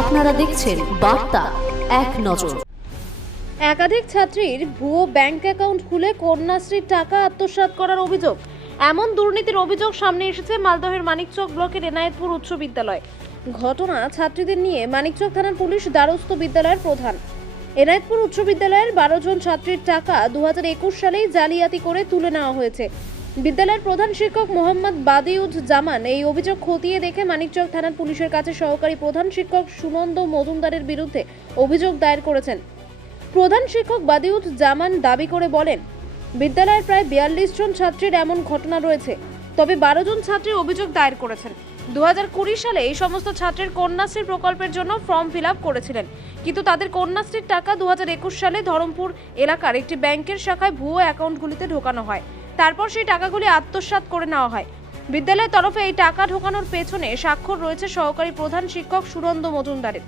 আপনারা দেখছেন বার্তা এক নজর। একাধিক ছাত্রীর ভুয়ো ব্যাংক অ্যাকাউন্ট খুলে কন্যাশ্রীর টাকা আত্মসাৎ করার অভিযোগ। এমন দুর্নীতির অভিযোগ সামনে এসেছে মালদহের মানিকচক ব্লকের এনায়েতপুর উচ্চ বিদ্যালয়। ঘটনা ছাত্রীদের নিয়ে মানিকচক থানার পুলিশ দ্বারস্থ বিদ্যালয়ের প্রধান। এনায়েতপুর উচ্চ বিদ্যালয়ের 12 জন ছাত্রীর টাকা 2021 সালেই জালিয়াতি করে তুলে নেওয়া হয়েছে। বিদ্যালয়ের প্রধান শিক্ষক মোহাম্মদ বাদিউজ জামান এই অভিযোগ খতিয়ে দেখে মানিকচক থানার পুলিশের কাছে সহকারী প্রধান শিক্ষক সুনন্দ মজুমদারের বিরুদ্ধে অভিযোগ দায়ের করেছেন। প্রধান শিক্ষক বাদিউজ জামান দাবি করে বলেন, বিদ্যালয়ের প্রায় 42 জন ছাত্রীর এমন ঘটনা রয়েছে, তবে 12 জন ছাত্রী অভিযোগ দায়ের করেছেন। 2020 সালে এই সমস্ত ছাত্রীর কন্যাশ্রী প্রকল্পের জন্য ফর্ম ফিল আপ করেছিলেন, কিন্তু তাদের কন্যাশ্রীর টাকা 2021 সালে ধরমপুর এলাকার একটি ব্যাংকের শাখায় ভুয়ো অ্যাকাউন্টগুলিতে ঢোকানো হয়। তারপর সেই টাকাগুলি আত্মসাৎ করে নেওয়া হয়। বিদ্যালয়ের তরফে এই টাকা ঢোকানোর পেছনে স্বাক্ষর রয়েছে সহকারী প্রধান শিক্ষক সুনন্দ মজুমদারের।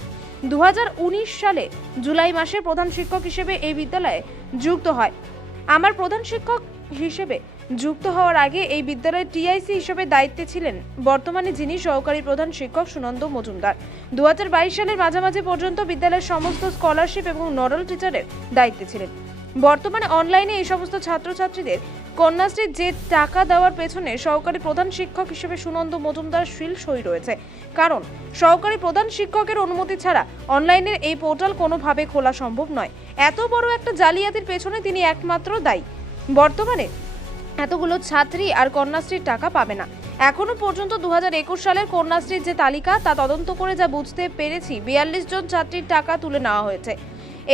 2019 সালে জুলাই মাসে প্রধান শিক্ষক হিসেবে এই বিদ্যালয়ে যুক্ত হয়। আমার প্রধান শিক্ষক হিসেবে যুক্ত হওয়ার আগে এই বিদ্যালয়ের টিআইসি হিসেবে দায়িত্বে ছিলেন বর্তমানে যিনি সহকারী প্রধান শিক্ষক সুনন্দ মজুমদার। 2022 সালের মাঝামাঝি পর্যন্ত বিদ্যালয়ের সমস্ত স্কলারশিপ এবং নোডাল টিচারের দায়িত্বে ছিলেন। বর্তমানে অনলাইনে এই সমস্ত ছাত্রছাত্রীদের কন্যাশ্রীর যে টাকা দেওয়ার পেছনে সহকারী প্রধান শিক্ষক হিসেবে সুনন্দ মজুমদার সিল সই রয়েছে, কারণ সহকারী প্রধান শিক্ষকের অনুমতি ছাড়া অনলাইনের এই পোর্টাল কোনোভাবে খোলা সম্ভব নয়। এত বড় একটা জালিয়াতির পেছনে তিনি একমাত্র দায়ী। বর্তমানে এতগুলো ছাত্রী আর কন্যাশ্রীর টাকা পাবে না। এখনো পর্যন্ত 2021 সালের কন্যাশ্রীর যে তালিকা তা তদন্ত করে যা বুঝতে পেরেছি, 42 জন ছাত্রীর টাকা তুলে নেওয়া হয়েছে।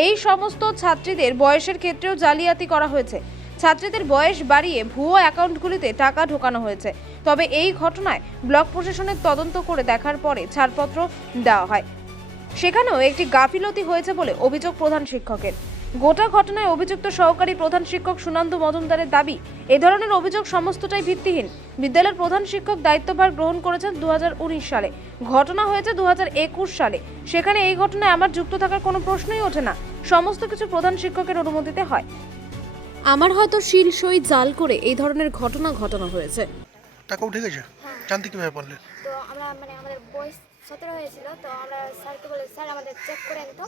এই সমস্ত ছাত্রীদের বয়সের ক্ষেত্রেও জালিয়াতি করা হয়েছে। ছাত্রীদের বয়স বাড়িয়ে ভুয়ো অ্যাকাউন্টগুলিতে টাকা ঢোকানো হয়েছে। তবে এই ঘটনায় ব্লক প্রশাসনের তদন্ত করে দেখার পরে ছাড়পত্র দেওয়া হয়। সেখানেও একটি গাফিলতি হয়েছে বলে অভিযোগ প্রধান শিক্ষকের। গোটা ঘটনায় অভিযুক্ত সহকারী প্রধান শিক্ষক সুনন্দ মজুমদারের দাবি, এ ধরনের অভিযোগ সমস্তটাই ভিত্তিহীন। বিদ্যালয়ের প্রধান শিক্ষক দায়িত্বভার গ্রহণ করেছেন 2019 সালে, ঘটনা হয়েছে 2021 সালে। সেখানে এই ঘটনায় আমার যুক্ত থাকার কোনো প্রশ্নই ওঠে না। সমস্ত কিছু প্রধান শিক্ষকের অনুমতিতে হয়। আমার হয়তো শিল সই জাল করে এই ধরনের ঘটনা ঘটানো হয়েছে। টাকা উঠে গেছে? জানতে কিভাবে পারলেন? তো আমরা আমাদের বয়স 17 হয়েছিল, তো আমরা স্যারকে বলে স্যার আমাদের চেক করেন। তো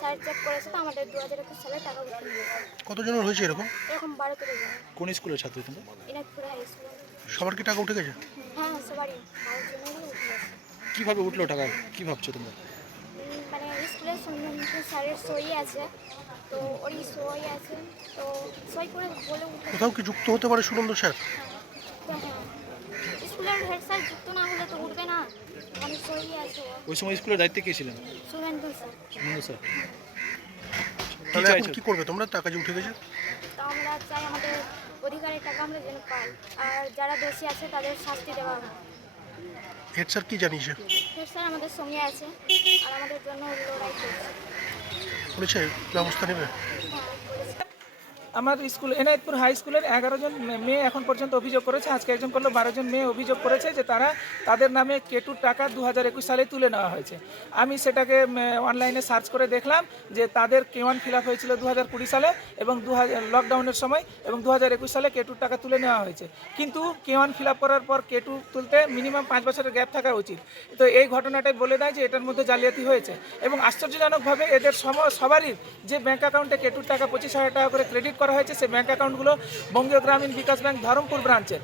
স্যার চেক করেছে, তো আমাদের 2021 সালে টাকা উঠে নিয়েছে। কতজনের হয়েছে এরকম? এরকম 12-13 জন। কোন স্কুলের ছাত্রী তোমরা? Enayetpur high school. সবার কি টাকা উঠে গেছে? হ্যাঁ, সবারই 12 জনেরই উঠে গেছে। কিভাবে উঠলো টাকা, কি ভাবছো তোমরা? মানে স্কুলের সম্বন্ধে স্যারের সই আছে, তো ওরই সই আছে, তো সই করে বলে উঠে। কোথাও কি যুক্ত হতে পারে সুনন্দ স্যার? হ্যাঁ, স্কুলের হেড স্যার যুক্ত না হলে তো উঠবে না, মানে সই আছে। ওই সময় স্কুলের দায়িত্বে কে ছিলেন? সুরেন্দ্র স্যার। সুনন্দ স্যার। তাহলে এখন চাইছো? কি করবে তোমরা? টাকা যে উঠে গেছে, তো আমরা চাই আমাদের অধিকারের টাকা আমরা যেন পাই, আর যারা দোষী আছে তাদের শাস্তি দেওয়া হয়। হেড স্যার কি জানিয়েছে? হেড স্যার আমাদের সঙ্গে আছে আর আমাদের জন্য লড়াই করছে। বলেছে ব্যবস্থা নেবে? হ্যাঁ, বলেছে। আমার স্কুল এনায়েতপুর হাই স্কুলের 11 জন মেয়ে এখন পর্যন্ত অভিযোগ করেছে। আজকে একজন করলো, 12 জন মেয়ে অভিযোগ করেছে যে তাদের নামে কেটুর টাকা 2021 সালে তুলে নেওয়া হয়েছে। আমি সেটাকে অনলাইনে সার্চ করে দেখলাম যে তাদের K1 ফিল আপ হয়েছিল 2020 সালে এবং লকডাউনের সময়, এবং 2021 সালে কেটুর টাকা তুলে নেওয়া হয়েছে। কিন্তু K1 ফিল আপ করার পর কেটু তুলতে মিনিমাম 5 বছরের গ্যাপ থাকা উচিত। তো এই ঘটনাটাই বলে দেয় যে এটার মধ্যে জালিয়াতি হয়েছে। এবং আশ্চর্যজনকভাবে এদের সবারই যে ব্যাঙ্ক অ্যাকাউন্টে কেটুর টাকা 25,000 টাকা করে ক্রেডিট করা হয়েছে, সেই ব্যাঙ্ক অ্যাকাউন্টগুলো বঙ্গীয় গ্রামীণ বিকাশ ব্যাংক ধরমপুর ব্রাঞ্চের।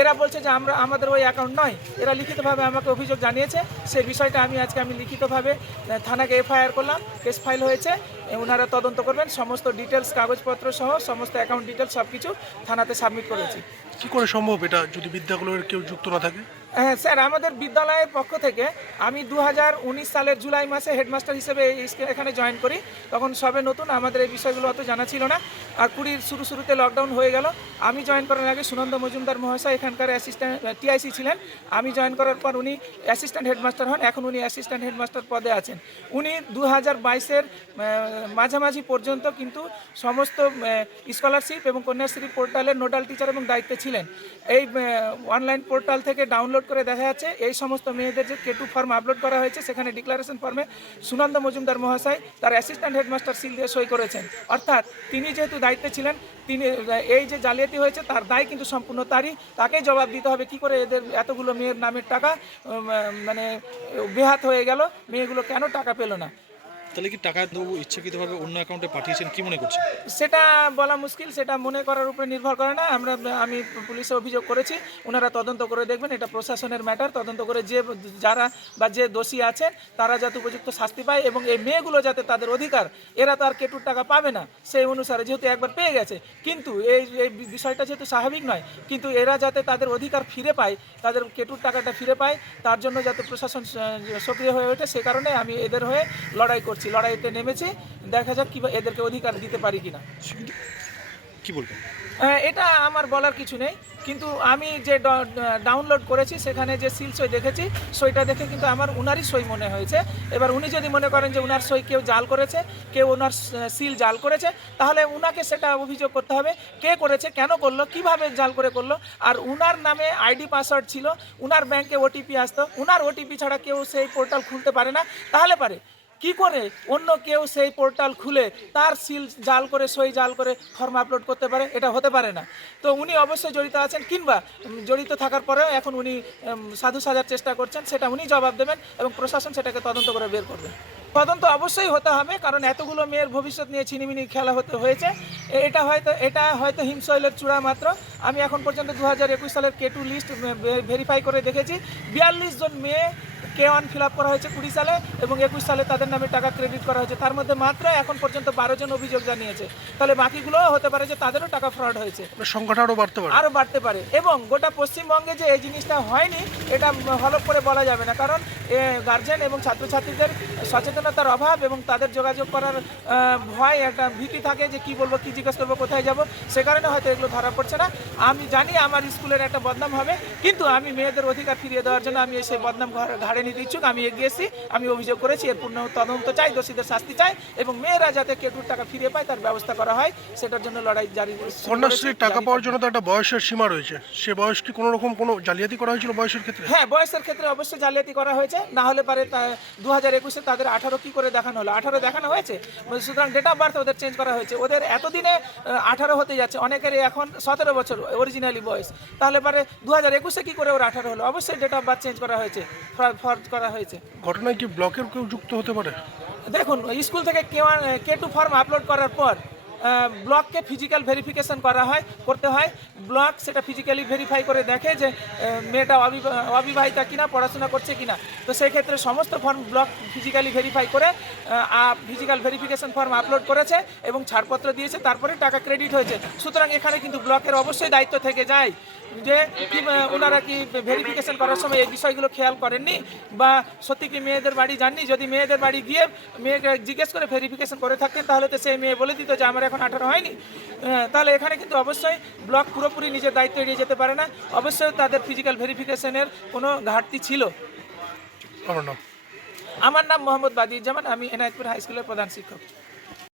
এরা বলছে যে আমাদের ওই অ্যাকাউন্ট নয়। এরা লিখিতভাবে আমাকে অভিযোগ জানিয়েছে। সেই বিষয়টা আমি লিখিতভাবে থানাকে এফআইআর করলাম, কেস ফাইল হয়েছে। ওনারা তদন্ত করবেন, সমস্ত ডিটেলস কাগজপত্র সহ সমস্ত অ্যাকাউন্ট ডিটেলস সব কিছু থানাতে সাবমিট করেছি। কি করে সম্ভব এটা যদি বিদ্যাগুলোর কেউ যুক্ত না থাকে? হ্যাঁ স্যার, আমাদের বিদ্যালয়ের পক্ষ থেকে আমি 2019 সালের জুলাই মাসে হেডমাস্টার হিসেবে এখানে জয়েন করি। তখন সবে নতুন, আমাদের এই বিষয়গুলো অত জানা ছিল না। আর 20 শুরুতে লকডাউন হয়ে গেল। আমি জয়েন করার আগে সুনন্দ মজুমদার মহাশয় এখানকার অ্যাসিস্ট্যান্ট টিআইসি ছিলেন। আমি জয়েন করার পর উনি অ্যাসিস্ট্যান্ট হেডমাস্টার হন। এখন উনি অ্যাসিস্ট্যান্ট হেডমাস্টার পদে আছেন। উনি 2022-এর মাঝামাঝি পর্যন্ত কিন্তু সমস্ত স্কলারশিপ এবং কন্যাশ্রী পোর্টালের নোডাল টিচার এবং দায়িত্বে ছিলেন। ছিলেন। এই অনলাইন পোর্টাল থেকে ডাউনলোড করে দেখা যাচ্ছে এই সমস্ত মেয়েদের যে কেটু ফর্ম আপলোড করা হয়েছে, সেখানে ডিক্লারেশন ফর্মে সুনন্দ মজুমদার মহাশয় তার অ্যাসিস্ট্যান্ট হেডমাস্টার সিল দিয়ে সই করেছেন। অর্থাৎ তিনি যেহেতু দায়িত্বে ছিলেন, তিনি এই যে জালিয়াতি হয়েছে তার দায় কিন্তু সম্পূর্ণ তারই, তাকেই জবাব দিতে হবে কী করে এদের এতগুলো মেয়ের নামের টাকা মানে বেহাত হয়ে গেল, মেয়েগুলো কেন টাকা পেল না। তাহলে কি টাকা দেবো ইচ্ছাকৃতভাবে অন্য অ্যাকাউন্টে পাঠিয়েছেন, কি মনে করছেন? সেটা বলা মুশকিল, সেটা মনে করার উপরে নির্ভর করে না। আমি পুলিশে অভিযোগ করেছি, ওনারা তদন্ত করে দেখবেন, এটা প্রশাসনের ম্যাটার। তদন্ত করে যারা বা যে দোষী আছেন তারা যাতে উপযুক্ত শাস্তি পায় এবং এই মেয়েগুলো যাতে তাদের অধিকার, এরা তো আর কেটুর টাকা পাবে না সেই অনুসারে, যেহেতু একবার পেয়ে গেছে, কিন্তু এই বিষয়টা যেহেতু স্বাভাবিক নয়, কিন্তু এরা যাতে তাদের অধিকার ফিরে পায়, তাদের কেটুর টাকাটা ফিরে পায়, তার জন্য যাতে প্রশাসন সক্রিয় হয়ে ওঠে, সে কারণে আমি এদের হয়ে লড়াই করছি, লড়াইতে নেমেছি। দেখা যাক কি এদেরকে অধিকার দিতে পারি কিনা। কি বলবেন? এটা আমার বলার কিছু নেই, কিন্তু আমি যে ডাউনলোড করেছি সেখানে যে সিল সই দেখেছি, সইটা দেখে কিন্তু আমার উনারই সই মনে হয়েছে। এবার উনি যদি মনে করেন যে উনার সই কেউ জাল করেছে, কেউ ওনার সিল জাল করেছে, তাহলে উনাকে সেটা অভিযোগ করতে হবে, কে করেছে, কেন করলো, কিভাবে জাল করে করলো। আর উনার নামে আইডি পাসওয়ার্ড ছিল, উনার ব্যাংকে ওটিপি আসতো, উনার ওটিপি ছাড়া কেউ সেই পোর্টাল খুলতে পারে না। তাহলে পারে কি করে অন্য কেউ সেই পোর্টাল খুলে তার সিল জাল করে, সই জাল করে ফর্ম আপলোড করতে পারে? এটা হতে পারে না। তো উনি অবশ্যই জড়িত আছেন, কিংবা জড়িত থাকার পরেও এখন উনি সাধু সাজার চেষ্টা করছেন, সেটা উনি জবাব দেবেন এবং প্রশাসন সেটাকে তদন্ত করে বের করবে। তদন্ত অবশ্যই হতে হবে, কারণ এতগুলো মেয়ের ভবিষ্যৎ নিয়ে ছিনিমিনি খেলা হয়েছে। এটা হয়তো হিমশৈলের চূড়া মাত্র। আমি এখন পর্যন্ত 2021 সালের কেটু লিস্ট ভেরিফাই করে দেখেছি, 42 জন মেয়ে K1 ফিল আপ করা হয়েছে 20 সালে এবং 21 সালে তাদের নামে টাকা ক্রেডিট করা হয়েছে। তার মধ্যে মাত্র এখন পর্যন্ত 12 জন অভিযোগ জানিয়েছে। তাহলে বাকিগুলোও হতে পারে যে তাদেরও টাকা ফ্রড হয়েছে, সংখ্যাটা আরও বাড়তে পারে। এবং গোটা পশ্চিমবঙ্গে যে এই জিনিসটা হয়নি এটা হলফ করে বলা যাবে না, কারণ গার্জেন এবং ছাত্রছাত্রীদের সচেতনতার অভাব এবং তাদের যোগাযোগ করার ভয়, একটা ভীতি থাকে যে কি বলবো, কি জিজ্ঞেস করবো, কোথায় যাব, সে কারণে হয়তো এগুলো ধরা পড়ছে না। আমি জানি আমার স্কুলের একটা বদনাম হবে, কিন্তু আমি মেয়েদের অধিকার ফিরিয়ে দেওয়ার জন্য আমি সেই বদনাম ঘাড়ে নিতে ইচ্ছুক। আমি এগিয়েছি, আমি অভিযোগ করেছি, এর পূর্ণ তদন্ত চাই, দোষীদের শাস্তি চাই এবং মেয়েরা যাতে কেটুর টাকা ফিরে পায় তার ব্যবস্থা করা হয়, সেটার জন্য লড়াই জারি। কন্যাশ্রীর টাকা পাওয়ার জন্য তো একটা বয়সের সীমা রয়েছে, সে বয়স কি কোনো রকম কোনো জালিয়াতি করা হয়েছিল বয়সের ক্ষেত্রে? হ্যাঁ, বয়সের ক্ষেত্রে অবশ্যই জালিয়াতি করা হয়েছে, না হলে পারে 2021-এ তাদের 18 কি করে দেখানো হলো? 18 দেখানো হয়েছে, সুতরাং ডেট অফ বার্থ ওদের চেঞ্জ করা হয়েছে। ওদের এতদিনে 18 হতে যাচ্ছে, অনেকেরই এখন 17 বছর অরিজিনালি বয়স। তাহলে পারে 2021-এ কি করে ওর 18 হলো? অবশ্যই ডেট অফ বার্থ চেঞ্জ করা হয়েছে, ফর্জ করা হয়েছে। ঘটনায় কি ব্লকের কেউ যুক্ত হতে পারে? দেখুন, স্কুল থেকে K2 ফর্ম আপলোড করার পর ব্লককে ফিজিক্যাল ভেরিফিকেশন করতে হয়। ব্লক সেটা ফিজিক্যালি ভেরিফাই করে দেখে যে মেয়েটা অবিবাহিতা কিনা, পড়াশোনা করছে কিনা। তো সেই ক্ষেত্রে সমস্ত ফর্ম ব্লক ফিজিক্যালি ভেরিফাই করে ফিজিক্যাল ভেরিফিকেশন ফর্ম আপলোড করেছে এবং ছাড়পত্র দিয়েছে, তারপরে টাকা ক্রেডিট হয়েছে। সুতরাং এখানে কিন্তু ব্লকের অবশ্যই দায়িত্ব থেকে যায় যে ওনারা কি ভেরিফিকেশন করার সময় এই বিষয়গুলো খেয়াল করেননি, বা সত্যি কি মেয়েদের বাড়ি যাননি। যদি মেয়েদের বাড়ি গিয়ে মেয়েকে জিজ্ঞেস করে ভেরিফিকেশন করে থাকতেন, তাহলে তো সেই মেয়ে বলে দিত যে আমার এখন 18 হয়নি। তাহলে এখানে কিন্তু অবশ্যই ব্লক পুরোপুরি নিজের দায়িত্ব এড়িয়ে যেতে পারে না, অবশ্যই তাদের ফিজিক্যাল ভেরিফিকেশনের কোনো ঘাটতি ছিল। আমার নাম আমার নাম মোহাম্মদ বাদিউজ্জামান, আমি এনায়েতপুর হাই স্কুলের প্রধান শিক্ষক।